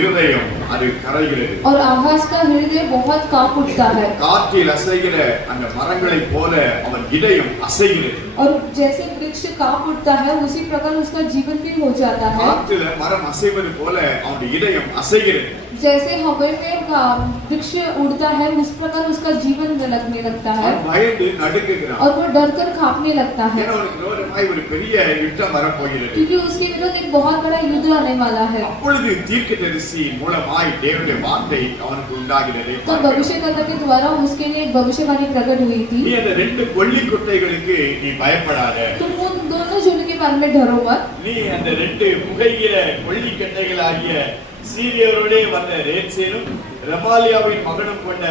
இருதயம் அது கரைகிறது. और आकाश का हृदय बहुत कांप उठता है. காற்றில் அசைகிற அந்த மரங்களைப் போல அவன் இதயம் அசைகிறது. और जैसे वृक्ष कांप उठता है उसी प्रकार उसका जीवन भी हो जाता है. காற்றில் மரம் அசைவது போல அவனுடைய இதயம் அசைகிறது. जैसे हवा में वृक्ष उड़ता है उस प्रकार उसका जीवन लगने लगता है. பயந்து நடுங்குகிறான். और वो डरकर कांपने लगता है. ஒரு பெரிய யுத்தம் வரப்போகிறது. क्योंकि उसके विरुद्ध एक बहुत बड़ा युद्ध आने वाला है. அப்பொழுது தீர்க்கதரிசி மூலமாய் தேவனுடைய வார்த்தை அவனுக்கு உண்டாகிறது. तो भविष्यवक्ता के द्वारा उसके लिए एक भविष्यवाणी प्रकट हुई थी. நீ அந்த ரெண்டு கொள்ளி குட்டைகளுக்கு நீ பயப்படாத. तुम उन दोनों झुंड के बारे में डरो मत. நீ அந்த ரெண்டு புகைகிற கொள்ளி கட்டைகளாகிய சீரியரோடே வந்த ரேத்சேனும் ரமாலியாவின் மகனும் கொண்ட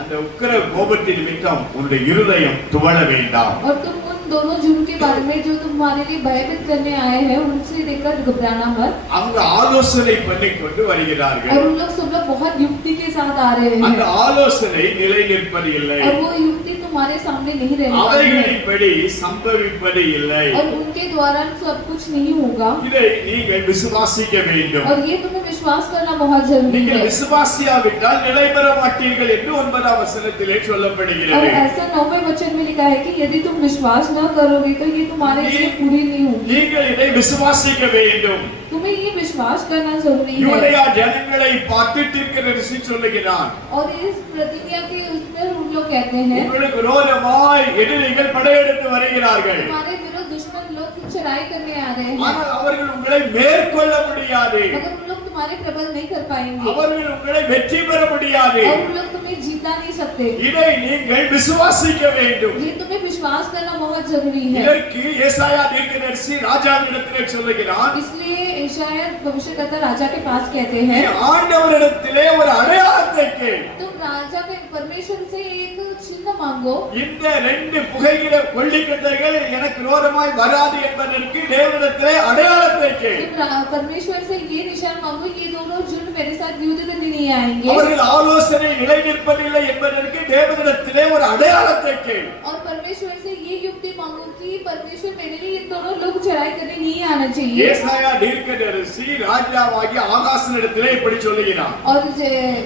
அந்த உக்கிர கோபத்தின் நிமித்தம் உன்னுடைய இருதயம் துவள வேண்டாம். और तुम उन दोनों झुंड के बारे में जो तुम्हारे लिए भयभीत करने आए हैं उनसे देखकर घबराना मत. அவங்க ஆலோசனை பண்ணி கொண்டு வருகிறார்கள். और उन लोग सब लोग बहुत युक्ति के साथ आ रहे हैं. அந்த ஆலோசனை நிலை நிற்பது இல்லை. और वो युक्ति तुम्हारे सामने नहीं रहने वाली है. அவைகளின்படி சம்பவிப்பது இல்லை. और उनके द्वारा सब कुछ नहीं होगा. இதை நீங்கள் விசுவாசிக்க வேண்டும். और ये तुम्हें विश्वास करना बहुत जरूरी है. நீங்கள் விசுவாசியாவிட்டால் நிலை பெற மாட்டீர்கள் என்று 9ஆம் வசனத்திலே சொல்லப்படுகிறது. और ऐसा 9वें वचन में लिखा है कि यदि तुम विश्वास न करोगे तो ये तुम्हारे लिए पूरी नहीं होगी. நீங்கள் இதை விசுவாசிக்க வேண்டும். तुम्हें ये विश्वास करना जरूरी है. யூதேயா ஜனங்களை பார்த்து தீர்க்கதரிசி சொல்லுகிறான். और इस प्रतिज्ञा के उसमें उन लोग कहते हैं உங்களுக்கு விரோதமாய் எதிரிகள் படையெடுத்து வருகிறார்கள். हमारे विरुद्ध दुश्मन लोग चढ़ाई करने आ रहे हैं. ஆனால் அவர்கள் உங்களை மேற்கொள்ள முடியாது. मगर उन लोग तुम्हारे प्रबल नहीं कर पाएंगे. அவர்கள் உங்களை வெற்றி பெற முடியாது. और उन लोग तुम्हें जीता नहीं सकते. இதை நீங்கள் விசுவாசிக்க வேண்டும். ये तुम्हें विश्वास करना बहुत जरूरी है. இதற்கு ஏசாயா தீர்க்கதரிசி ராஜாவிடத்திலே சொல்லுகிறான். इसलिए यशायाह भविष्यवक्ता राजा के पास कहते हैं ஆண்டவரிடத்திலே ஒரு அடையாளத்தை கேள். तुम राजा के परमेश्वर से एक चिन्ह मांगो. இந்த ரெண்டு புகைகிற கொள்ளிக்கட்டைகள் எனக்கு விரோதமாய் வராது என்பதற்கு தேவனிடத்திலே அடையாளத்தை கேள். तुम परमेश्वर से ये निशान मांगो ये दोनों झुंड मेरे साथ युद्ध करने नहीं आएंगे. அவர்கள் ஆலோசனை நிலை நிற்பதில்லை என்பதற்கு தேவனிடத்திலே ஒரு அடையாளத்தை கேள். और परमेश्वर से ये युक्ति मांगो कि परमेश्वर मेरे लिए इन दोनों लोग चढ़ाई करने नहीं आना चाहिए. ஏசாயா தீர்க்கதரிசி ராஜாவாகிய ஆகாசினிடத்திலே இப்படி சொல்லுகிறான். और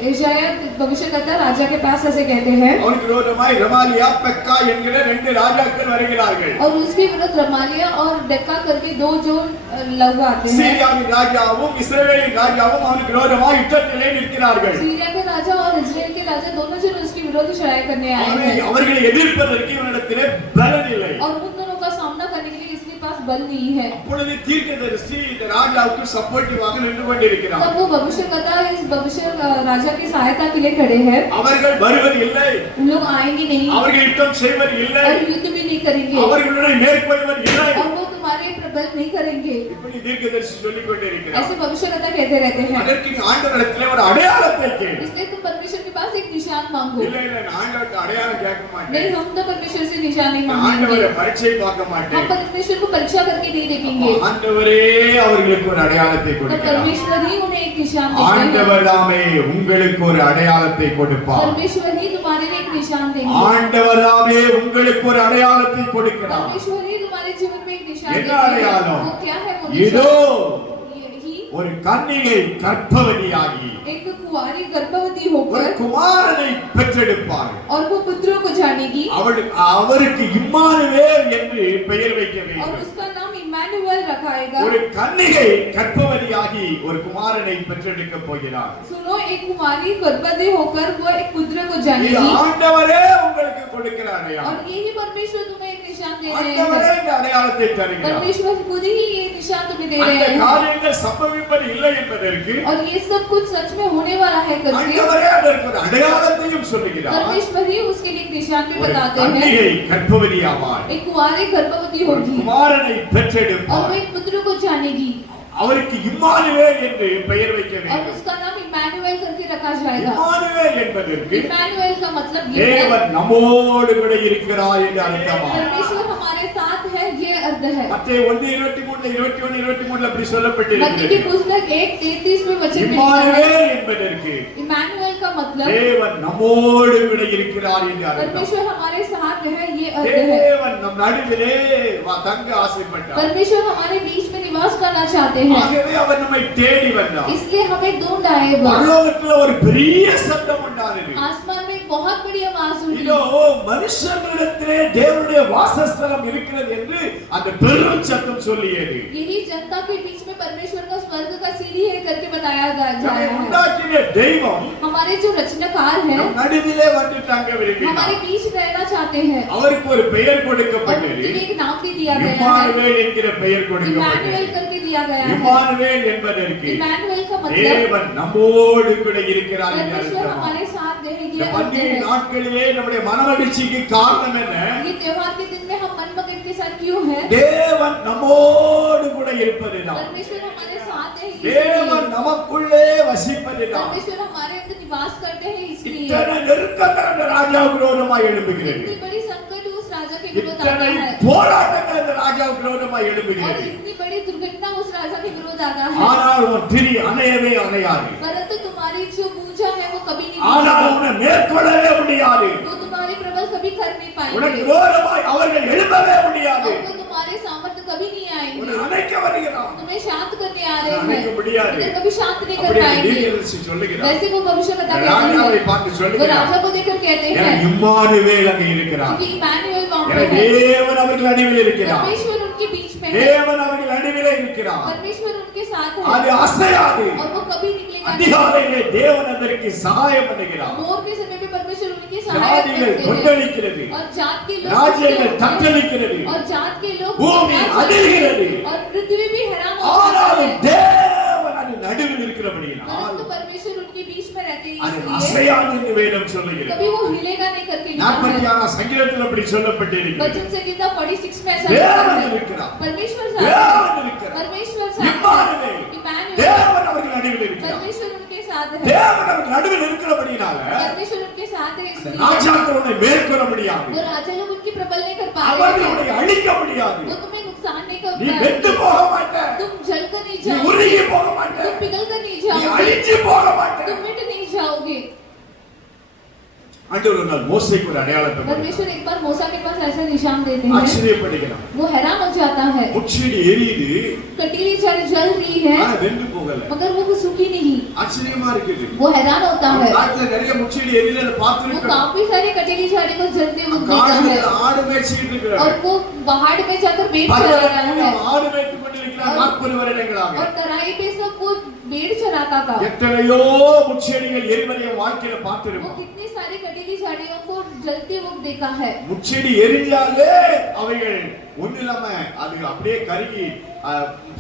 यशायाह भविष्यवक्ता राजा के पास ऐसे कहते हैं அவருக்கு விரோதமாய் ரமாலியா பெக்கா என்கிற ரெண்டு ராஜாக்கள் வருகிறார்கள். और उसके विरुद्ध रमालिया और डेक्का करके दो जो लोग आते हैं. சீரியாவின் ராஜாவும் இஸ்ரவேலின் ராஜாவும் அவனுக்கு விரோதமாய் யுத்தத்திலே நிற்கிறார்கள். सीरिया के राजा और इस्राएल के राजा दोनों जन उसके विरुद्ध चढ़ाई करने आए हैं. அவர்களை எதிர்ப்பதற்கு இவனிடத்திலே பலன் இல்லை. और उन दोनों का सामना करने के लिए इसके पास बल नहीं है. அப்பொழுது தீர்க்கதரிசி இந்த ராஜாவுக்கு சப்போர்ட்டிவாக நின்று கொண்டிருக்கிறார். तब वो भविष्यवक्ता इस भविष्य राजा की सहायता के लिए खड़े हैं. அவர்கள் வருவது இல்லை. उन लोग आएंगे नहीं. அவர்கள் யுத்தம் செய்வது இல்லை. और युद्ध भी नहीं करेंगे. அவர்களுடைய மேற்கொள்வது இல்லை. और वो तुम्हारे प्रबल नहीं करेंगे. இப்படி தீர்க்கதரிசி சொல்லிக் கொண்டிருக்கிறார். ऐसे भविष्यवक्ता कहते रहते हैं. அதற்கு நீ ஆண்டவரிடத்திலே ஒரு அடையாளத்தை கேள். इसलिए तुम परमेश्वर के पास एक निशान मांगो. இல்லை இல்லை நான் ஆண்டவர்ட்ட அடையாளம் கேட்க மாட்டேன். नहीं हम तो परमेश्वर से निशान नहीं நான் मांगेंगे. ஆண்டவரை பரீட்சை பார்க்க हम மாட்டேன். परमेश्वर को परीक्षा करके नहीं देखेंगे. ஆண்டவரே அவர்களுக்கு ஒரு அடையாளத்தை तो கொடுக்கிறார். परमेश्वर ही उन्हें एक निशान देंगे. ஆண்டவர் தாமே உங்களுக்கு ஒரு அடையாளத்தை கொடுப்பார். परमेश्वर ही तुम्हारे लिए एक निशान देंगे. ஆண்டவர் தாமே உங்களுக்கு ஒரு அடையாளத்தை கொடுக்கிறார். परमेश्वर ही तुम्हारे जीवन में एक निशान என்ன देंगे. அடையாளம்? वो क्या है वो இதோ यही ஒரு கன்னிகை கர்ப்பவதியாகி एक कुंवारी गर्भवती ஒரு होकर குமாரனை பெற்றெடுப்பார். और वो पुत्रों को जानेगी. அவருக்கு இம்மானுவேல் என்று பெயர் வைக்க और வேண்டும். उसका नाम इम्मानुएल रखाएगा. ஒரு கன்னிகை கர்ப்பவதியாகி ஒரு குமாரனை பெற்றெடுக்க போகிறார். सुनो एक कुंवारी गर्भवती होकर वो एक पुत्र को இது जानेगी. ஆண்டவரே உங்களுக்கு கொடுக்கிற அடையாளம். और यही परमेश्वर तुम्हें एक निशान दे रहे ஆண்டவரே हैं. இந்த அடையாளத்தை தருகிறார். परमेश्वर खुद ही ये निशान तुम्हें दे रहे அந்த हैं. காரியங்கள் சம்பவிப்பது இல்லை என்பதற்கு और ये सब कुछ सच में होने वाला है करके ஆண்டவரே அதற்கு ஒரு அடையாளத்தையும் சொல்லுகிறார். परमेश्वर ही उसके लिए एक निशान भी ஒரு बताते கன்னிகை हैं. கர்ப்பவதியாவார். एक कुंवारी गर्भवती ஒரு होगी குமாரனை और பெற்றெடுப்பார். वो एक पुत्र को जानेगी. அவருக்கு இம்மானுவேல் என்று பெயர் வைக்க और வேண்டும். उसका नाम इम्मानुएल करके रखा जाएगा. இம்மானுவேல் என்பதற்கு इम्मानुएल का मतलब ये है தேவன் நம்மோடு கூட இருக்கிறார் என்று அர்த்தமா? परमेश्वर हमारे साथ है ये अर्थ है. மத்தேயு 1:23 21 அப்படி मत्ती की சொல்லப்பட்டிருக்கிறது. पुस्तक 1:33 में वचन में लिखा है இம்மானுவேல் என்பதற்கு इम्मानुएल का मतलब தேவன் நம்மோடு கூட இருக்கிறார் என்று அர்த்தம். परमेश्वर हमारे साथ है ये अर्थ है. தேவன் நம் நடுவிலே தங்க ஆசைப்பட்டார். परमेश्वर हमारे बीच में निवास करना चाहते हैं, ஆகவே அவர் நம்மை தேடி வந்தார். इसलिए हमें ढूंढ आए वो। பரலோகத்துல ஒரு பெரிய சத்தம் உண்டானது. आसमान में एक बहुत बड़ी आवाज हुई, இதோ மனுஷர்களிடத்திலே தேவனுடைய வாசஸ்தலம் இருக்கிறது என்று அந்த பெரும் சத்தம் சொல்லியது. यही जनता के बीच में परमेश्वर का स्वर्ग का सीढ़ी है करके बताया गया நம்மை है। உண்டாக்கின தெய்வம் हमारे जो रचनाकार है நம் நடுவிலே வந்து தங்க हमारे விரும்பினார். बीच रहना चाहते हैं, அவருக்கு ஒரு பெயர் और கொடுக்கப்பட்டது. उन्हें एक नाम भी दिया गया है, இம்மானுவேல் என்கிற பெயர் इमानुएल கொடுக்கப்பட்டது. करके दिया गया है। இம்மானுவேல் என்பதற்கு इमानुएल का मतलब தேவன் நம்மோடு கூட இருக்கிறார் என்று परमेश्वर அர்த்தம். हमारे साथ இந்த रहेंगे। பண்டிகை நாட்களிலே நம்முடைய மனமகிழ்ச்சிக்கு காரணம் என்ன? ये त्योहार के दिन में हम मन मगन के साथ क्यों हैं? தேவன் நம்மோடு கூட இருப்பதுதான். परमेश्वर हमारे साथ है தேவன் इसलिए, நமக்குள்ளே வசிப்பதுதான். परमेश्वर हमारे अंदर निवास करते हैं इसलिए। இத்தனை நெருக்கங்கள் அந்த ராஜாவுக்கு விரோதமாய் எழும்புகிறது. इतनी बड़ी संकट उस राजा के विरोध आता இத்தனை है, போராட்டங்கள் அந்த ராஜாவுக்கு விரோதமாய் और எழும்புகிறது. इतनी बड़ी दुर्घटना उस राजा के विरोध आता है, ஆனால் உன் திரி அணையவே அணையாது. परंतु तुम्हारी जो पूजा है वो कभी नहीं ஆனால் मिलेगी, உன்னை மேற்கொள்ளவே முடியாது. वो तुम्हारे प्रबल कभी कर नहीं உனக்கு पाएंगे, விரோதமாய் அவர்கள் எழும்பவே முடியாது. और वो तुम्हारे सामर्थ्य कभी नहीं உன்னை आएंगे, அணைக்க வருகிறான். तुम्हें शांत करने आ रहे அணைக்க हैं, முடியாது. इधर कभी शांत नहीं कर அப்படி पाएंगे। நீதியரசி சொல்லுகிறார். वैसे वो भविष्य बता कहते ராஜாவை हैं, பார்த்து वो சொல்லுகிறார். राजा को देखकर कहते எனக்கு हैं இம்மானுவேல் அங்கே இருக்கிறார். कि इमानुएल वहां पे எனக்கு है, தேவன் அவர்கள் நடுவில் இருக்கிறார். परमेश्वर उनके बीच में है, தேவன் அவர்கள் நடுவிலே இருக்கிறார். परमेश्वर उनके साथ அது है, அசையாது. और वो कभी निकलेगा नहीं। அதிகாலையிலே தேவன் அதற்கு சகாயம் பண்ணுகிறார். भोर के समय में परमेश्वर उनकी सहायता ஜாதிகள் करते हैं, கொந்தளிக்கிறது. और जात के लोग ராஜ்யங்கள் தத்தளிக்கிறது. और जात के लोग பூமி नाच அதிர்கிறது. रहे हैं, और पृथ्वी भी हैरान हो ஆனாலும் जाती है, தேவன் அது நடுவில் இருக்கிறபடியினால் परंतु परमेश्वर उनके बीच में रहते हैं, அது इसलिए அசையாது என்று வேதம் சொல்லுகிறது. कभी वो हिलेगा नहीं करके लिखा है। 46 சங்கீதத்தில் அப்படி சொல்லப்பட்டிருக்கிறது. वचन संहिता 46 में ऐसा लिखा தேவன் है, இருக்கிறார். परमेश्वर साथ தேவன் है, இருக்கிறார். परमेश्वर साथ है, இம்மானுவேல். इमानुएल, தேவன் அவர்கள் நடுவில் இருக்கிறார். परमेश्वर उनके साथ है, தேவன் அவர்கள் நடுவில் இருக்கிறபடியினால परमेश्वर उनके साथ है, அந்த इसलिए ராஜாக்களை மேற்கொள்ள முடியாது. वो राजा लोग उनकी प्रबल नहीं कर पा அவர்கள் रहे உன்னை हैं, அழிக்க முடியாது. वो तुम्हें नुकसान नहीं कर நீ पाएंगे, வெந்து போக மாட்ட. तुम जल कर नहीं நீ जाओगे, உருகி போக மாட்ட. तुम पिघल कर नहीं நீ जाओगे, அழிஞ்சு போக மாட்ட. तुम मिट नहीं जाओगे। ஆண்டவர் ஒரு நாள் மோசேக்கு ஒரு அடையாளத்தை கொடுத்தார். परमेश्वर एक बार मूसा के पास ऐसा निशान देते हैं, ஆச்சரியப்படுகிறான். वो हैरान हो जाता है, முச்செடி எரியுது. कटीली झाड़ी जल रही है ஆனா வெந்து போகல. मगर वो सूखी नहीं, ஆச்சரியமா இருக்குது. वो हैरान होता है, காட்டுல நிறைய முச்செடி எரியுதுன்னு वो பார்த்திருக்கோம். काफी सारी कटीली झाड़ी को जलते हुए देखा காடுல है, ஆடு மேய்ச்சிட்டு இருக்கிறார். और वो पहाड़ में जाकर भेड़ चरा रहा है, ஆடு மேய்த்து கொண்டிருக்கிறார் 40 வருடங்களாக. और तराई पे सब वो भेड़ चराता था। எத்தனையோ முச்செடிகள் எரிவதை வாழ்க்கையில वो பார்த்திருக்கோம். कितनी सारी कटीली झाड़ियों को जलते हुए देखा है, முச்செடி எரிஞ்சாலே அவைகள் ஒண்ணில்லாம அது அப்படியே கருகி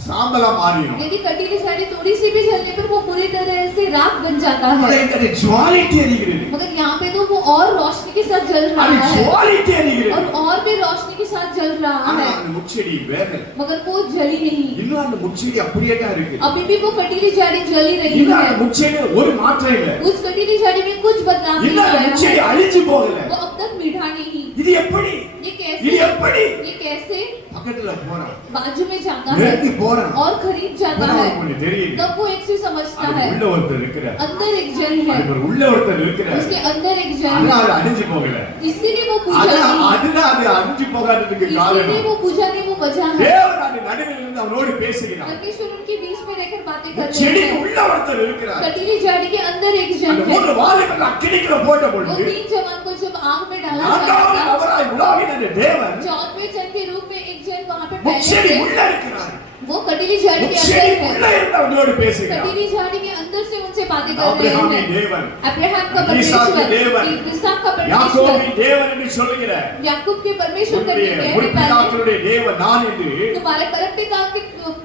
சாம்பலா மாறிடும். यदि कटीली झाड़ी थोड़ी सी भी जलने पर वो पूरी तरह से राख बन जाता அதை है, இந்த ஜுவாலிட்டி எரிகிறது. मगर यहाँ पे तो वो और रोशनी के साथ जल அது रहा है, ஜுவாலிட்டி और எரிகிறது. और भी रोशनी के साथ जल रहा ஆனா है, அந்த முச்செடி வேகல. मगर वो जली नहीं, இன்னும் அந்த முச்செடி அப்படியே தான் இருக்கு. अभी भी वो कटीली झाड़ी जली रही இன்னும் அந்த है, முச்செடியில ஒரு மாற்றம் இல்ல. उस कटीली झाड़ी में कुछ बदलाव नहीं இன்னும் அந்த आया முச்செடி है, அழிஞ்சு போகல. वो अब तक मीठा नहीं। இது எப்படி? ये இது कैसे, எப்படி? ये कैसे பக்கத்துல போறான். बाजू में जाता है நெருங்கி போறான். और खरीद जाता அப்பதான் है, அவனுக்கு ஒண்ணு தெரியுது. तब वो एक चीज समझता அது है, உள்ள ஒருத்தர் இருக்கிறார். अंदर एक जन है, அது ஒரு உள்ள ஒருத்தர் இருக்கிறார். उसके अंदर एक जन ஆனா है, அது அழிஞ்சு போகல. इसीलिए वो पूजा அதான் नहीं, அதுதான் அது அழிஞ்சு போகாததுக்கு इसीलिए காரணம். वो पूजा नहीं, वो वजह है। தேவன் அது நடுவில் இருந்து அவனோடு பேசுகிறார். परमेश्वर उनके बीच में रहकर बातें कर रहे செடி हैं, உள்ள ஒருத்தர் இருக்கிறார். कटीली झाड़ी के अंदर एक जन அந்த है, மூணு வாலிபர்கள் அக்கினிக்குள்ள போட்ட वो பொழுது 3 जवान को जब आग में डाला நான்காவது जाता, அவராய் உலாவின அந்த தேவன் 4वें जन के रूप में एक जन वहां पे முச்செடி पहले உள்ள थे, இருக்கிறார். वो कटीली झाड़ी के முச்செடி अंदर உள்ள है, இருந்து அவனோடு பேசுகிறார். कटीली झाड़ी के अंदर से उनसे बातें कर रहे ஆபிரகாமின் हैं, தேவன், अब्राहम का ईसाक के देवन, परमेश्वर, इसहाक का परमेश्वर, யாக்கோபின் தேவன் என்று சொல்லுகிற याकूब के परमेश्वर करके உன்னுடைய कहने वाले, முற்பிதாக்களுடைய தேவன் நான் என்று तुम्हारे परमपिता के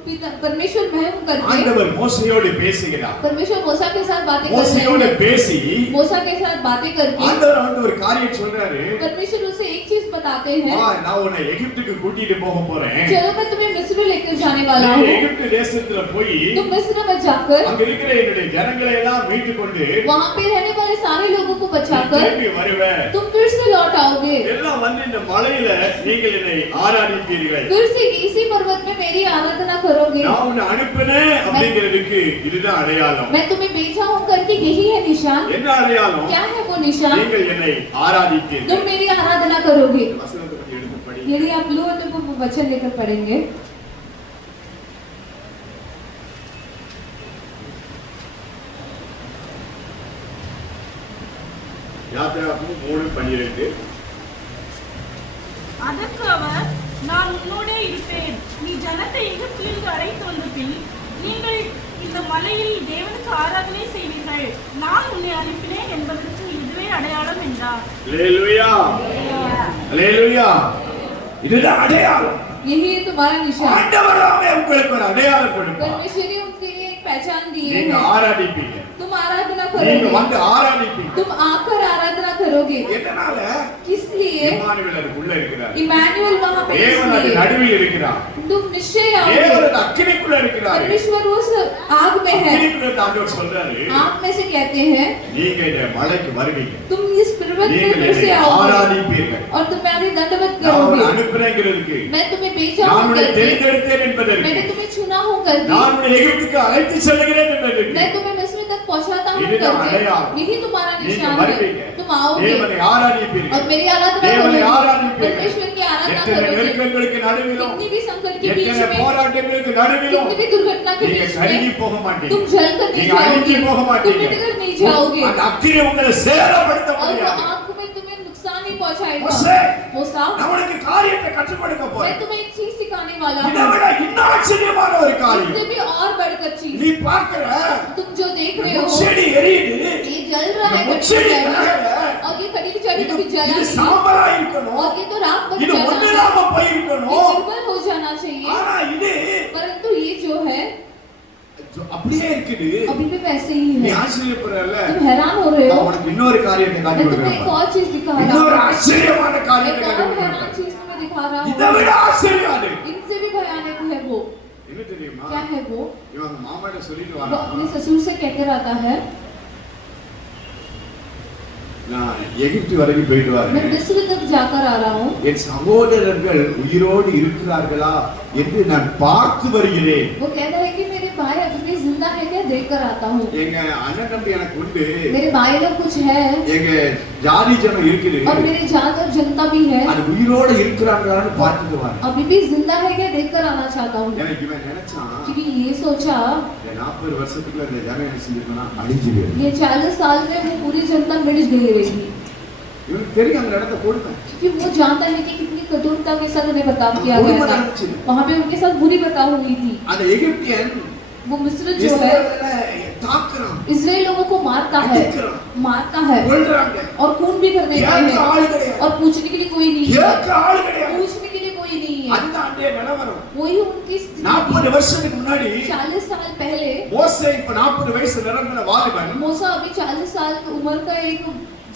पिता परमेश्वर मैं हूं करके ஆண்டவர் மோசேயோடு பேசுகிறார். परमेश्वर मूसा के साथ बातें कर रहे மோசேயோடு हैं, பேசி मूसा के साथ बातें करके ஆண்டவர் வந்து ஒரு காரியம் சொல்றாரு. परमेश्वर उसे एक चीज बताते हैं, நான் உன்னை எகிப்துக்கு கூட்டிட்டு போக போறேன். चलो मैं तुम्हें मिस्र लेकर जाने वाला நீ हूँ, எகிப்து தேசத்துல போய் तुम मिस्र में जाकर அங்க இருக்கிற என்னுடைய ஜனங்களை எல்லாம் மீட்டு கொண்டு वहाँ पे रहने वाले सारे लोगों को बचाकर திரும்பி வருவேன். तुम फिर से लौट आओगे, எல்லாம் வந்து இந்த மலையில நீங்கள் என்னை ஆராதிப்பீர்கள். फिर से इसी पर्वत में मेरी आराधना करोगे, நான் உன்னை அனுப்பினேன் அப்படிங்கிறதுக்கு இதுதான் அடையாளம். मैं तुम्हें भेजा हूँ करके यही है निशान। என்ன அடையாளம்? क्या है वो निशान? நீங்கள் என்னை ஆராதிப்பீர்கள். तुम मेरी आराधना करोगे। வசனத்தை கொஞ்சம் எடுத்து படி. यदि आप लो तो वो वचन लेकर पढ़ेंगे। யாத்திராகமம் 3:12. அதற்கு அவர், நான் உன்னோடே இருப்பேன். நீ ஜனத்தை எகிப்திலிருந்து அழைத்து வந்த பின் நீங்கள் இந்த மலையில் தேவனுக்கு ஆராதனை செய்வீர்கள். நான் உன்னை அனுப்பினேன் என்பதற்கு இதுவே அடையாளம் என்றார். அல்லேலூயா, அல்லேலூயா. இதுதான் அடையாளம். यही है तुम्हारा निशान. ஆண்டவராமே உங்களுக்கு ஒரு அடையாளம் கொடுப்பார். परमेश्वर ने उनके लिए एक पहचान दी நீங்க है. ஆராதிப்பீங்க, तुम आराधना நீங்க करोगे, வந்து ஆராதிப்பீங்க. तुम आकर आराधना करोगे. எதனால? किस लिए? இம்மானுவேல் அதுக்குள்ள இருக்கிறார். इमैनुअल वहां पे தேவன் அது इसलिए. நடுவில் இருக்கிறார். तुम निश्चय आओगे. தேவன் அது அக்கினிக்குள்ள இருக்கிறார். परमेश्वर उस आग में है. அக்கினிக்குள்ள ஆண்டவர் சொல்றாரு, आग में से कहते हैं நீங்க இந்த மலைக்கு வருவீங்க, तुम इस पर्वत நீங்கள் पर से என்னை आओगे ஆராதிப்பீர்கள். और तुम मेरी दंडवत நான் உங்களை करोगे. அனுப்புறேங்கிறதுக்கு, मैं तुम्हें भेजा நான் हूं உங்களை करके, தெரிந்தெடுத்தேன் என்பதற்கு, मैंने तुम्हें चुना हूं करके, நான் உங்களை எகிப்துக்கு அழைத்து செல்கிறேன் என்பதற்கு, मैं तुम्हें मिस्र तक पहुंचाता हूं இதுதான் करके, அடையாளம். यही तुम्हारा நீங்க निशान है. வருவீங்க, तुम आओगे தேவனை ஆராதிப்பீர்கள், और मेरी आराधना தேவனை करोगे, ஆராதிப்பீர்கள். परमेश्वर की आराधना எத்தனை करोगे. நெருக்கங்களுக்கு நடுவிலும், कितनी भी संकट के बीच எத்தனை में, போராட்டங்களுக்கு நடுவிலும் कितनी भी दुर्घटना के நீங்க बीच கருகி में போக மாட்டீங்க, तुम जल कर नहीं நீங்க அழிஞ்சு जाओगे, போக तुम மாட்டீங்க. मिटकर नहीं जाओगे அந்த அக்கினி உங்களை சேதப்படுத்த और वो முடியாது. आंख में तुम्हें नुकसान नहीं पहुंचाएगा. மோசே, मूसा, நான் உனக்கு காரியத்தை கற்றுக் கொடுக்க मैं போறேன். तुम्हें एक चीज सिखाने वाला இதை हूँ. விட இன்னும் ஆச்சரியமான ஒரு காரியம். इससे भी और बढ़कर चीज நீ பார்க்கிற तुम जो देख रहे हो, செடி எரியுது, ये जल रहा है, இந்த कटी செடி की जड़ी, வேகல, और ये कटी की जड़ी இது कभी जला இது नहीं, சாம்பலா இருக்கணும், और ये तो राख बन இது जाना ஒண்ணு है, இல்லாம ये போயிருக்கணும். निर्बल हो जाना चाहिए. ஆனா இது परंतु ये जो है அப்படியே இருக்குது. अभी भी वैसे ही நீ है. ஆச்சரியப்படுறல. तुम हैरान हो रहे நான் हो. உனக்கு இன்னொரு காரியத்தை காட்டி मैं तुम्हें एक கொடுக்கிறேன். और चीज दिखा रहा இன்னொரு हूँ. ஆச்சரியமான காரியத்தை एक காட்டி और हैरान கொடுக்கிறேன். चीज तुम्हें दिखा रहा இதை हूँ. விட ஆச்சரியம் அது. इनसे भी भयानक है वो. என்ன தெரியுமா? क्या है वो? இவங்க மாமாட்ட சொல்லிட்டு वो வரான், अपने ससुर से कहकर आता है, நான் எகிப்து வரைக்கும் போயிட்டு मैं வரேன், मिस्र तक जाकर आ रहा हूँ. என் சகோதரர்கள் உயிரோடு இருக்கிறார்களா என்று நான் பார்த்து வருகிறேன். वो कहता है कि मेरे भाई अभी भी जिंदा है क्या, देख कर आता हूँ. எங்க அண்ணன் தம்பி எனக்கு உண்டு, मेरे भाई लोग कुछ है எங்க ஜாதி ஜனம் இருக்குது, और मेरे जात और जनता भी है, அது உயிரோடு இருக்கிறாங்களான்னு பார்த்துட்டு வரேன். अभी भी जिंदा है क्या देख कर आना चाहता हूँ. எனக்கு இவன் நினைச்சான், क्योंकि ये सोचा இந்த 40 வருஷத்துக்குள்ள இந்த ஜனம் என்ன செஞ்சிருக்கா அழிஞ்சிரு. ये 40 साल में वो पूरी जनता मिट गई रहेगी. இவனுக்கு தெரியும் அந்த இடத்த கொடுமை. क्योंकि वो जानता है कि कितनी कठोरता के साथ उन्हें बर्ताव किया கொடுமை गया था. நடந்துச்சு. वहाँ पे उनके साथ बुरी बर्ताव हुई थी. அந்த எகிப்தியன் वो मिस्र जो है இஸ்ரவேலை தாக்குறான், इसराइल लोगों को मारता है, मारता है கொல்றாங்க. और खून भी कर देते கேட்க हैं, ஆள் கிடையாது, और पूछने के लिए कोई नहीं है, கேட்க ஆள் கிடையாது. पूछने के लिए कोई नहीं है. அதுதான் அன்றைய நிலவரம். वही उनकी स्थिति 40 வருஷத்துக்கு முன்னாடி 40 साल पहले மோசே இப்ப 40 வயசு நிரம்பின வாலிபன், मूसा अभी 40 साल की उम्र का एक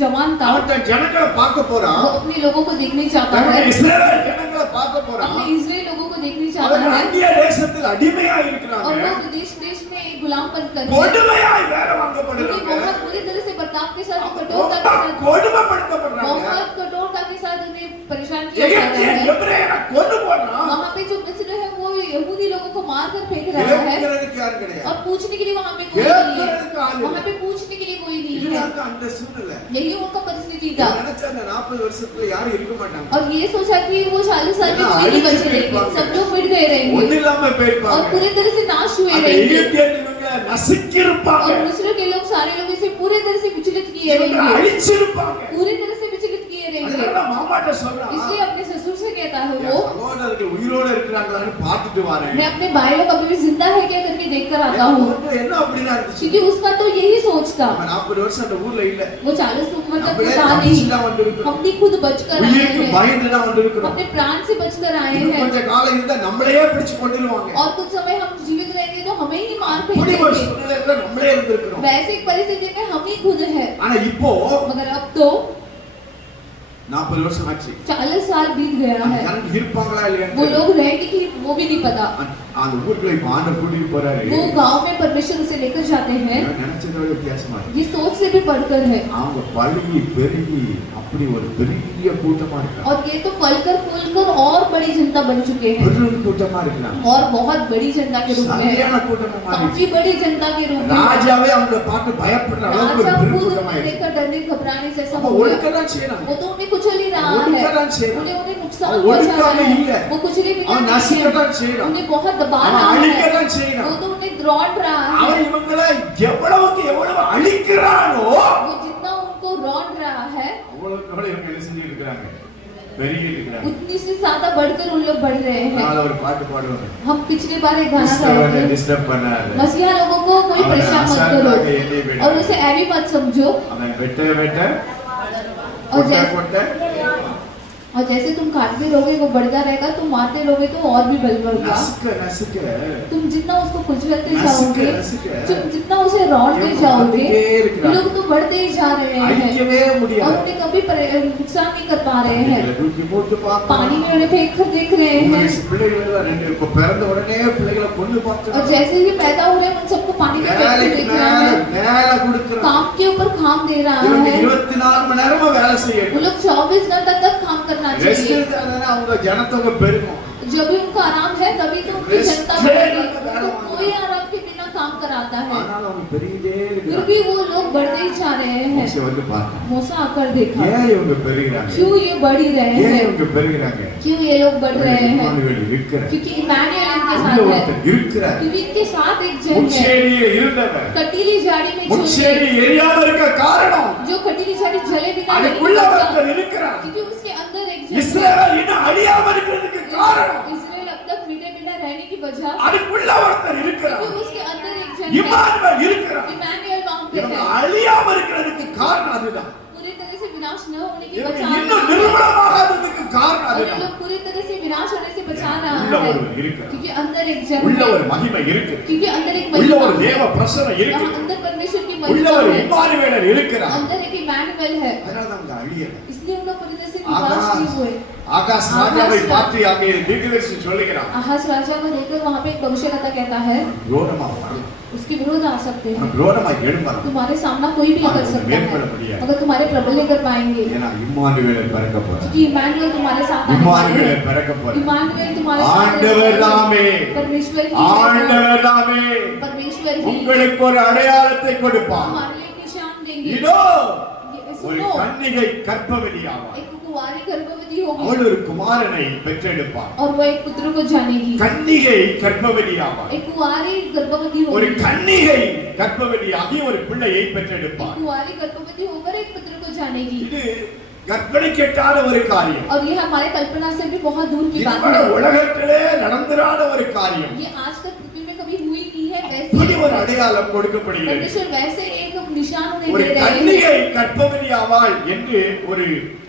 जवान था. அவன் தன் ஜனங்களை பார்க்க போறான், वो अपने लोगों को देखने चाहता தன்னுடைய है, இஸ்ரவேல் ஜனங்களை பார்க்க போறான். अपने इजराइल लोगों को देखने चाहता அவர்கள் है, அந்நிய தேசத்தில் அடிமையா और இருக்கிறாங்க, वो देश देश में एक गुलाम बनकर கொடுமையாய் வேலை उन्हें வாங்கப்படுறாங்க, बहुत बुरी तरह से बर्ताव के साथ, कठोरता के साथ, கொடுமைப்படுத்தப்படுறாங்க. बहुत कठोरता के साथ उन्हें परेशान किया जा रहा எகிப்தியன் है. எபிரேயனை கொண்டு போறான், वहाँ पे जो मिस्र है वो यहूदी लोगों को मार कर फेंक रहा है, கேட்கிறதுக்கு யாரும் கிடையாது, और पूछने के लिए वहाँ पे कोई नहीं கேட்கிறதுக்கு ஆள் है. இல்லை. वहाँ पे पूछने के लिए कोई नहीं है. இதுதாங்க அந்த சூழ்நிலை. यही उनका परिस्थिति था. இவன் நினைச்சா அந்த 40 வருஷத்துல யாரும் இருக்க மாட்டாங்க, और ये सोचा कि वो 40 साल में कोई नहीं बचे रहेंगे, सब लोग मिट गए रहेंगे ஒண்ணு இல்லாம और போயிருப்பாங்க. पूरी तरह से नाश हुए அந்த रहेंगे. எகிப்தியர்கள் இவங்களை நசுக்கியிருப்பாங்க, और मिस्र के लोग सारे लोग इसे पूरी तरह से विचलित किए இவங்களை रहेंगे, அழிச்சிருப்பாங்க. पूरी तरह से विचलित किए रहेंगे. அதனால மாமாட்ட சொல்றான், इसलिए अपने ससुर से कहता है என் वो, சகோதரர்கள் உயிரோடு இருக்கிறாங்களான்னு பார்த்துட்டு வரேன். मैं अपने भाई लोग अभी भी जिंदा है क्या करके देख कर आता என் हूँ. பொண்ணு என்ன அப்படிதான் இருந்துச்சு. क्योंकि उसका तो यही सोच था. அவன் 40 வருஷம் அந்த ஊர்ல இல்ல, वो 40 उम्र तक அப்படியே था नहीं. தப்பிச்சுதான் வந்திருக்கிறோம், हम भी खुद बचकर आए உயிருக்கு हैं, பயந்து தான் வந்திருக்கிறோம். अपने प्राण से बचकर आए இன்னும் हैं, கொஞ்ச காலம் இருந்தா நம்மளையே பிடிச்சு கொண்டுருவாங்க. और कुछ समय हम जीवित रहेंगे तो हमें ही मार அப்படி ஒரு फेंकेंगे. சூழ்நிலையில நம்மளே இருந்திருக்கிறோம். वैसे एक परिस्थिति में हम ही खुद है. ஆனா இப்போ मगर अब तो 40 வருஷம் ஆச்சு. 40 साल बीत गया அந்த है. ஜனங்க இருப்பாங்களா वो இல்லையா लोग रहेंगे कि वो भी नहीं पता. அந்த ஊருக்குள்ள இப்ப ஆண்டவர் கூட்டிட்டு போறாரு. वो गांव में परमेश्वर उसे लेकर जाते हैं. நான் நினைச்சதோட வித்தியாசமா இருக்கு. ये सोच से भी बढ़कर है. அவங்க பழுகி பெருகி அப்படி ஒரு பெரிய கூட்டமா இருக்காங்க, और ये तो पलकर फूलकर और बड़ी जनता बन चुके हैं, பெரும் கூட்டமா இருக்காங்க, और बहुत बड़ी जनता के रूप में है, சரியான கூட்டமா மாறிடுச்சு. काफी बड़ी जनता के रूप में. ராஜாவே அவங்களை பார்த்து பயப்படுற அளவுக்கு राजा ஒரு பெரும் खुद கூட்டமா उन्हें இருக்கு. देखकर डरने घबराने जैसा அப்ப हो गया. ஒழுக்கதான் செய்யறாங்க, वो तो उन्हें कुचल ही रहा है, ஒழுக்கதான் செய்யறான், उन्हें नुकसान அவன் पहुंचा रहा ஒழுக்காம இல்ல, है, वो कुचले भी அவன் नहीं है, நசுக்கதான் செய்யறான், उन्हें बहुत दबा அவன் रहा है, அழிக்கதான் செய்யறான். वो तो उन्हें द्रोण रहा அவன் है, இவங்களை எவ்வளவுக்கு எவ்வளவு அழிக்கிறானோ वो जितना उनको रौंद रहा है கூட இவங்க என்ன செஞ்சுட்டு இருக்காங்க, பெருகிட்டு இருக்காங்க. उतनी से ज्यादा बढ़कर उन लोग बढ़ रहे हैं। அதனால ஒரு பாட்டு பாடுவாங்க, हम पिछली बार एक गाना गाए கிறிஸ்தவனை थे, டிஸ்டர்ப் பண்ணாத, मसीहा लोगों को कोई அவனை परेशान मत அசால்ட்டாக करो எண்ணி விடாத. और उसे ऐवी मत समझो। அவன் வெட்ட வெட்ட और கொட்ட जैसे கொட்ட और जैसे तुम काटते रहोगे वो बढ़ता रहेगा, तुम मारते रहोगे तो और भी बल बढ़ेगा। நசுக்க நசுக்க तुम जितना उसको कुचलते नसके, जाओगे, नसके। तुम जितना उसे रौंदते ये जाओगे, बढ़ते रहेगा। लोग तो बढ़ते ही जा रहे हैं அழிக்கவே और முடியாது. उन्हें कभी नुकसान नहीं कर पा रहे हैं। இதுல தூக்கி போட்டு பார்க்கணும். पानी में उन्हें फेंक कर देख रहे हैं இங்கிலீஷ் பிள்ளைகள் எல்லாம் ரெண்டு இப்போ பிறந்த உடனே பிள்ளைகளை கொண்டு और பார்க்கணும். जैसे ही पैदा हो रहे हैं उन सबको पानी में फेंक कर வேலைக்கு देख रहा है, மேல கொடுக்கறான். काम के ऊपर काम दे रहा இவங்க है। 24 மணி நேரமா வேலை वो செய்யணும். लोग 24 घंटा तक काम करना ரெஸ்ட் चाहिए। எடுத்தாங்கன்னா அவங்க ஜனத்தொகை பெருகும். जब भी उनका आराम है तभी तो उनकी Rest जनता से बढ़ेगी। उनका तो कोई आराम के बिना काम कराता है, ஆனாலும் அவங்க பெருகிட்டே फिर இருக்காங்க. भी वो लोग बढ़ते ही जा रहे हैं। மோசே வந்து பார்த்தான். मूसा आकर देखा, ஏன் இவங்க பெருகிறாங்க, क्यों ये बढ़ ही रहे ஏன் हैं, இவங்க பெருகிறாங்க? क्यों ये लोग बढ़ रहे हैं, இம்மானுவேல் இருக்கிறார். क्योंकि इमैनुएल इनके உள்ள साथ है, ஒருத்தர் இருக்கிறார். क्योंकि इनके साथ एक जन है। முட்செடியில் இருந்தவர் कटीली झाड़ी में जो முட்செடி எரியாம இருக்க காரணம் जो कटीली झाड़ी जले बिना नहीं அதுக்குள்ள रहता, ஒருத்தர் இருக்கிறார். क्योंकि उसके अंदर एक जन है। இஸ்ரவேல் இன்னும் அழியாம இருக்கிறதுக்கு காரணம் इस्राएल अब तक मिटे बिना रहने की वजह அதுக்குள்ள ஒருத்தர் இருக்கிறார். क्योंकि उसके अंदर एक जन है, இம்மானுவேல் இருக்கிறார். इमैनुएल वहां पे இவங்க है। அழியாம இருக்கிறதுக்கு காரணம் அதுதான். पूरी तरह से विनाश न होने की இவங்க बचा இன்னும் रहा है। நிர்மூலமாகாததுக்கு காரணம் और ये அதுதான். लोग पूरी तरह से विनाश होने से बचा रहा உள்ள है, ஒருவர் இருக்கிறார். क्योंकि अंदर एक जन உள்ள है, ஒரு மகிமை இருக்கு. क्योंकि अंदर एक உள்ள महिमा ஒரு है, தேவ பிரசன்னம் இருக்கு. यहाँ अंदर परमेश्वर की உள்ள महिमा ஒரு है, இம்மானுவேலர் இருக்கிறார். अंदर एक इमैनुएल है। அதனால தான் அவங்க அழியல. इसलिए उन लोग पूरी तरह से विनाश नहीं हुए। ஆகாஷ் ராஜாவை பார்த்து அங்கே தீர்க்கதரிசி சொல்லுகிறான், आहाज राजा को देखकर वहाँ पे एक भविष्यवक्ता कहता है, விரோதமா வரலாம், उसके विरोध आ सकते हैं, விரோதமா எழும்பலாம். तुम्हारे सामना कोई भी नहीं कर सकता है, मगर तुम्हारे प्रबल नहीं कर पाएंगे, ஏன்னா இம்மானுவேலர் பிறக்க போறார். क्योंकि इमैनुएल तुम्हारे साथ आने वाला இம்மானுவேலர் है। பிறக்க போறார். इमैनुएल तुम्हारे साथ आने ஆண்டவர் वाला தாமே, है। परमेश्वर ही है। ஆண்டவர் தாமே परमेश्वर ही உங்களுக்கு ஒரு அடையாளத்தை கொடுப்பார். हमारे लिए एक निशान देंगे। இதோ ये ஒரு सुनो, கன்னிகை கர்ப்பவதியாவார். एक कुंवारी गर्भवती होगी அவள் ஒரு குமாரனை பெற்றெடுப்பார். और वो एक पुत्र को जानेगी। கன்னிகை கர்ப்பவதியாவார். एक कुंवारी गर्भवती ஒரு होगी, கன்னிகை கர்ப்பவதியாகி ஒரு பிள்ளையை एक பெற்றெடுப்பார். कुंवारी गर्भवती होकर एक पुत्र को जानेगी। இது கற்பனைக்கெட்டாத ஒரு காரியம். और ये हमारे कल्पना से भी बहुत दूर की बात இதுவரை है। உலகத்திலே நடந்திராத ஒரு காரியம். ये आज तक पृथ्वी में कभी हुई नहीं है। இப்படி ஒரு वैसे அடையாளம் கொடுக்கப்படுகிறது. परमेश्वर वैसे एक निशान उन्हें ஒரு दे रहे हैं। கன்னிகை கர்ப்பவதியாவாள் என்று ஒரு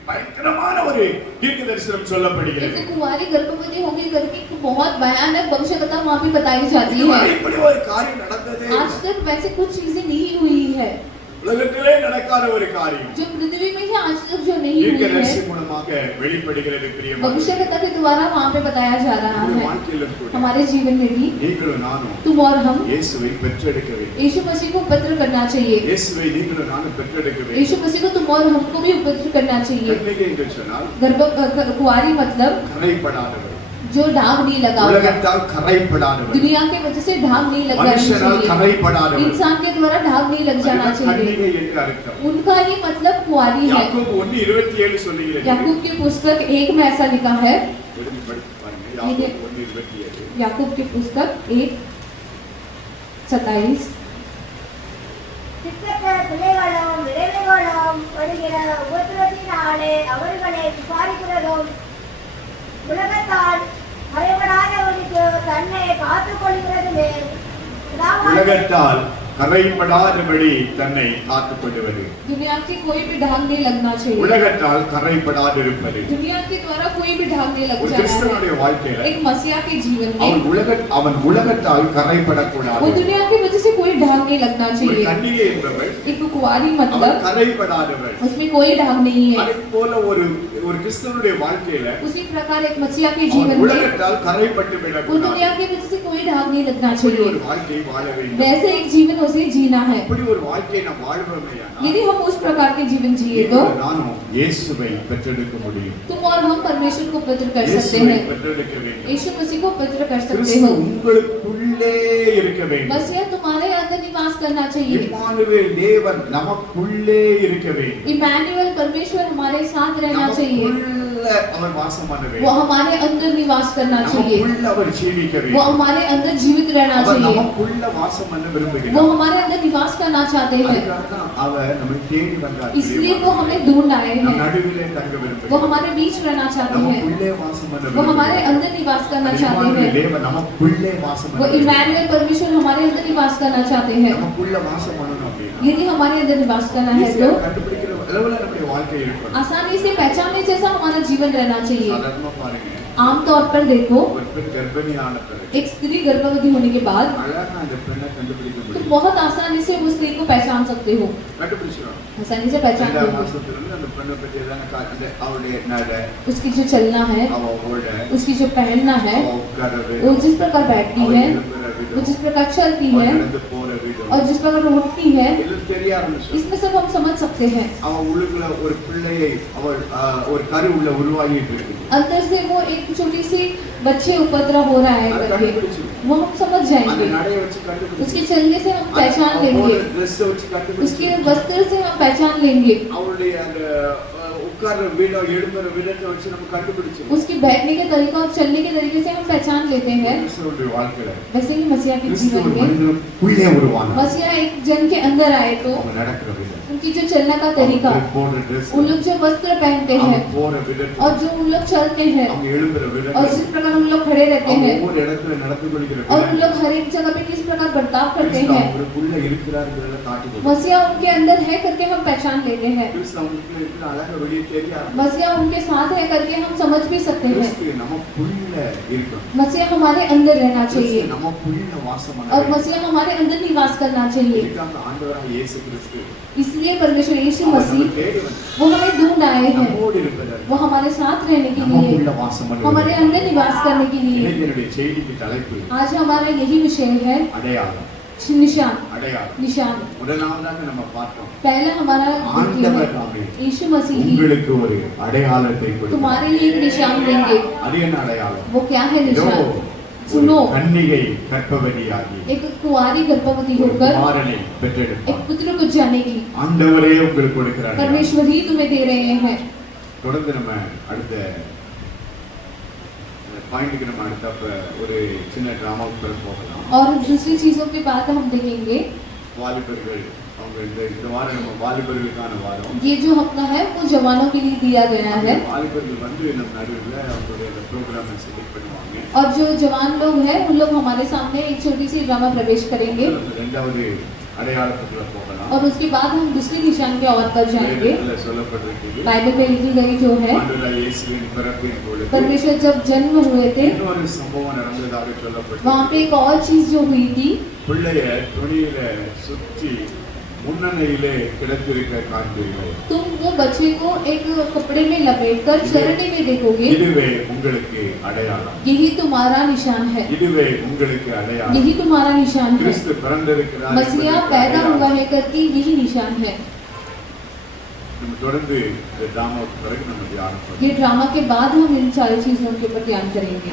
பயங்கரமான ஒரு தீர்க்க தரிசனம் சொல்லப்படுகிறது. एक कुंवारी गर्भवती होगी करके एक बहुत भयानक भविष्यवक्ता वहाँ पे बताई जाती இதுவரை है। இப்படி ஒரு காரியம் நடந்ததே இல்லை. आज तक वैसे कुछ चीजें नहीं हुई है, உலகத்திலே நடக்காத ஒரு காரியம் जो पृथ्वी में ही आज तक जो नहीं தீர்க்க हुई தரிசி है, மூலமாக வெளிப்படுகிறது. பிரியமானவர்களே, भविष्यवक्ता के द्वारा वहाँ पे बताया जा रहा உங்களுடைய है। வாழ்க்கையிலும் கூட हमारे जीवन में भी நீங்களும் நானும் तुम और हम இயேசுவை பெற்றெடுக்க வேண்டும். यीशु मसीह को उपद्र करना चाहिए। இயேசுவை நீங்களும் நானும் பெற்றெடுக்க வேண்டும். यीशु मसीह को तुम और हमको भी उपद्र करना चाहिए। கன்னிகை என்று சொன்னால் कुंवारी मतलब கரைப்படாதவர், जो दाग नहीं लगा हुआ, உலகத்தால் கரைப்படாதவர், दुनिया के वजह से दाग नहीं लग जाना மனுஷனால் चाहिए, கரைப்படாதவர், इंसान के द्वारा दाग नहीं लग जाना அதுதான் चाहिए। கன்னிகை என்று அர்த்தம். उनका ही मतलब कुंवारी है। யாக்கோபு 1:27 சொல்லுகிறது. याकूब की पुस्तक 1 में ऐसा लिखा है, எடுத்து படித்து பாருங்க. யாக்கோபு 1:27. याकूब की पुस्तक 1:27 திக்கற்ற பிள்ளைகளும் விரைவுகளும் வருகிற உபத்திரத்தினாலே அவர்களை விசாரிக்கிறதும் உலகத்தால் மறைபடாதவருக்கு தன்னை காத்துக் கொள்கிறதுமே உலகத்தால் கரைப்படாதபடி தன்னை காத்துக் கொள்வது, दुनिया की कोई भी ढाग नहीं लगना चाहिए, உலகத்தால் கரைப்படாதிருப்பது. दुनिया के द्वारा कोई भी ढाग नहीं लग ஒரு जाना है। கிறிஸ்தவனுடைய வாழ்க்கையில एक मसीहा के जीवन அவன் உலகத்தால் में கரைப்படக்கூடாது. वो दुनिया की वजह से कोई ढाग नहीं लगना ஒரு चाहिए। கன்னிகை என்பவள் एक कुंवारी அவள் मतलब கரைப்படாதவள். उसमें कोई ढाग नहीं है। அதே போல ஒரு கிறிஸ்தவனுடைய வாழ்க்கையில उसी प्रकार एक मसीहा के அவன் जीवन में உலகத்தால் கரைப்பட்டு वो விடக்கூடாது. दुनिया की वजह से कोई ढाग नहीं लगना இப்படி चाहिए। ஒரு வாழ்க்கையை வாழ வேண்டும். वैसे एक जीवन उसे जीना है। இப்படி ஒரு வாழ்க்கையை நாம் வாழ்வோமேயானால் यदि हम उस प्रकार के जीवन जिए तो நீங்களும் நானும் இயேசுவை பெற்றெடுக்க முடியும். तुम और हम परमेश्वर को पवित्र कर सकते இயேசுவை हैं, பெற்றெடுக்க வேண்டும். यीशु मसीह को पवित्र कर सकते கிறிஸ்து हो। உங்களுக்குள்ளே இருக்க வேண்டும். मसीहा तुम्हारे अंदर निवास करना चाहिए। இம்மானுவேல் தேவன் நமக்குள்ளே இருக்க வேண்டும். इमैनुअल परमेश्वर हमारे साथ रहना चाहिए। நமக்குள்ள அவர் வாசம் பண்ண वो வேண்டும். हमारे अंदर निवास करना चाहिए, நமக்குள்ள அவர் ஜீவிக்க वो வேண்டும். हमारे अंदर जीवित रहना அவர் चाहिए, நமக்குள்ள வாசம் பண்ண वो விரும்புகிறார். हमारे अंदर निवास करना चाहते हैं, அதுக்காக தான் அவர் நம்மை தேடி வந்தார். इसलिए वो हमें ढूंढ आए நம் हैं, நடுவிலே தங்க वो விரும்புகிறார். हमारे बीच रहना चाहते हैं, நமக்குள்ளே வாசம் பண்ண वो हमारे விரும்புகிறார். अंदर निवास करना चाहते இம்மானுவேல் हैं, தேவன் நமக்குள்ளே வாசம் वो பண்ண விரும்புகிறார். इमैनुअल परमेश्वर हमारे अंदर निवास करना चाहते हैं। நமக்குள்ள வாசம் பண்ணணும் அப்படின்னா यदि हमारे अंदर निवास करना है ஈஸியா तो கண்டுபிடிக்கிற அளவுல நம்முடைய வாழ்க்கை இருக்கணும். आसानी से पहचानने जैसा हमारा जीवन रहना चाहिए। சாதாரணமா பாருங்க, आमतौर पर देखो, ஒரு பெண் கர்ப்பிணி ஆன பிறகு एक स्त्री गर्भवती होने के बाद அழகா அந்த பெண்ணை கண்டுபிடிக்க तो முடியும். बहुत आसानी से उस स्त्री को पहचान सकते हो, கண்டுபிடிச்சிடும். आसानी से पहचान ரெண்டாம் सकते हो। மாசத்துல இருந்து அந்த பெண்ணை பத்தி எதான அந்த அவளுடைய நட, उसकी जो चलना है, அவ ஓட, उसकी जो पहनना है, அவ உட்கார वो விதம், जिस प्रकार बैठती அவ है, எழும்புற वो விதம், जिस प्रकार चलती அவ है நடந்து போற விதம், और जिस प्रकार उठती है, எல்லாம் தெரிய ஆரம்பிச்சு. इसमें सब हम समझ सकते हैं। அவ உள்ளுக்குள்ள ஒரு பிள்ளையை அவள் ஒரு கரு உள்ள உருவாகிட்டு இருக்கு. अंदर से वो एक छोटी सी बच्चे उपद्रव हो रहा है அது करके, கண்டுபிடிச்சு. वो हम समझ அந்த जाएंगे, நடைய வச்சு கண்டுபிடிச்சு. उसके चलने से हम पहचान लेंगे, ड्रेस வச்சு கண்டுபிடிச்சு. उसके वस्त्र से हम पहचान लेंगे, அவளுடைய அந்த உட்கார்ற விதம், எழும்புற விதத்தை வச்சு நம்ம கண்டுபிடிச்சு. उसकी बैठने के तरीका और चलने के तरीके से हम पहचान लेते हैं। கிறிஸ்துவுடைய வாழ்க்கையில वैसे ही मसीहा के கிறிஸ்து जीवन ஒரு में மனிதனுக்குள்ளே உருவானார். मसीहा एक जन के अंदर आए तो அவங்க நடக்கிற விதம், उनकी जो चलने का तरीका, அவங்க போடுற ड्रेस, उन लोग जो वस्त्र पहनते அவங்க हैं போற விதம், और जो उन लोग चलते हैं அவங்க எழும்புற விதம், और जिस प्रकार उन लोग खड़े रहते அவங்க हैं ஒவ்வொரு இடத்துல நடந்து கொள்கிற और उन விதம், लोग हर एक जगह पे किस प्रकार बर्ताव करते கிறிஸ்து हैं, அவங்களுக்குள்ள இருக்கிறார்ன்றத காட்டி கொடுக்கும். मसीहा उनके अंदर है करके हम पहचान लेते हैं, கிறிஸ்து அவங்களுக்குள்ள இருக்கிற அழகா வெளியே தெரிய ஆரம்பிக்கும். मसीहा उनके साथ है करके हम समझ भी सकते हैं। கிறிஸ்து நமக்குள்ள இருக்கணும். मसीहा हमारे अंदर रहना चाहिए கிறிஸ்து நமக்குள்ள வாசம் பண்ண और வேண்டும். मसीहा हमारे अंदर निवास करना चाहिए। இதுக்காக ஆண்டவராக இயேசு கிறிஸ்து इसलिए परमेश्वर यीशु அவர் मसीह நம்மை தேடி வந்து वो हमें ढूंढ आए हैं, நம்மோடு இருப்பதற்கு, वो हमारे साथ रहने के लिए, நமக்குள்ள வாசம் பண்ண हमारे வேண்டும். अंदर निवास करने के लिए। இன்னைக்கு என்னுடைய செய்திக்கு தலைப்பு आज हमारा यही विषय है, அடையாளம். निशान। அடையாளம். निशान முதலாவதாக நம்ம பார்த்தோம், पहला हमारा ஆண்டவர் தாமே यीशु मसीह ही உங்களுக்கு ஒரு அடையாளத்தை கொடுத்தார். तुम्हारे लिए एक निशान देंगे। அது என்ன அடையாளம்? वो क्या है இதோ, निशान? ஒரு सुनो, கன்னிகை கர்ப்பவதியாகி एक कुंवारी गर्भवती ஒரு होकर குமாரனை एक பெற்றெடுப்பார். पुत्र को जानेगी। ஆண்டவரே உங்களுக்கு கொடுக்கிறார். परमेश्वर ही तुम्हें दे रहे हैं। தொடர்ந்து நம்ம அடுத்த பாயிண்ட்க்கு நம்ம அடுத்தப்ப ஒரு சின்ன டிராமாவுக்கு போகலாம். और दूसरी चीजों की बात हम देखेंगे। வாலிபர்கள் அவங்க இந்த வாரம் நம்ம வாலிபர்களுக்கான வாரம். ये जो हफ्ता है वो जवानों के लिए दिया गया है வாலிபர்கள் வந்து நம்ம நடுவில் அவங்களுடைய அந்த ப்ரோக்ராமை செலக்ட் பண்ணுவாங்க. और जो जवान लोग हैं उन लोग हमारे सामने एक छोटी सी ड्रामा प्रवेश करेंगे நம்ம ரெண்டாவது அடையாளத்துக்குள்ள போகலாம். और उसके बाद हम दूसरी निशान के और पर जाएंगे। வேதத்துல சொல்லப்பட்டிருக்கிறது, बाइबल में लिखी गई जो है, ஆண்டவராகிய இயேசுவின் பிறப்பின் பொழுது परमेश्वर जब जन्म हुए थे இன்னொரு சம்பவம் நடந்ததாக वहाँ சொல்லப்பட்டிருக்கிறது. पे एक और चीज जो हुई थी, பிள்ளைய துணியில சுற்றி முன்னணையிலே கிடத்திருக்க காண்பீர்கள். तुम वो बच्चे को एक कपड़े में लपेटकर चरने में देखोगे। இதுவே உங்களுக்கு அடையாளம். यही तुम्हारा निशान है, இதுவே உங்களுக்கு அடையாளம். यही तुम्हारा निशान है। கிறிஸ்து பிறந்திருக்கிறார் मसीहा என்பதற்கு पैदा அடையாளம். हुआ है करके यही निशान है। நம்ம தொடர்ந்து இந்த டிராமாவுக்கு பிறகு நம்ம தியானம் பண்ணுவோம். ये ड्रामा के बाद हम इन सारी चीजों के ऊपर ध्यान करेंगे।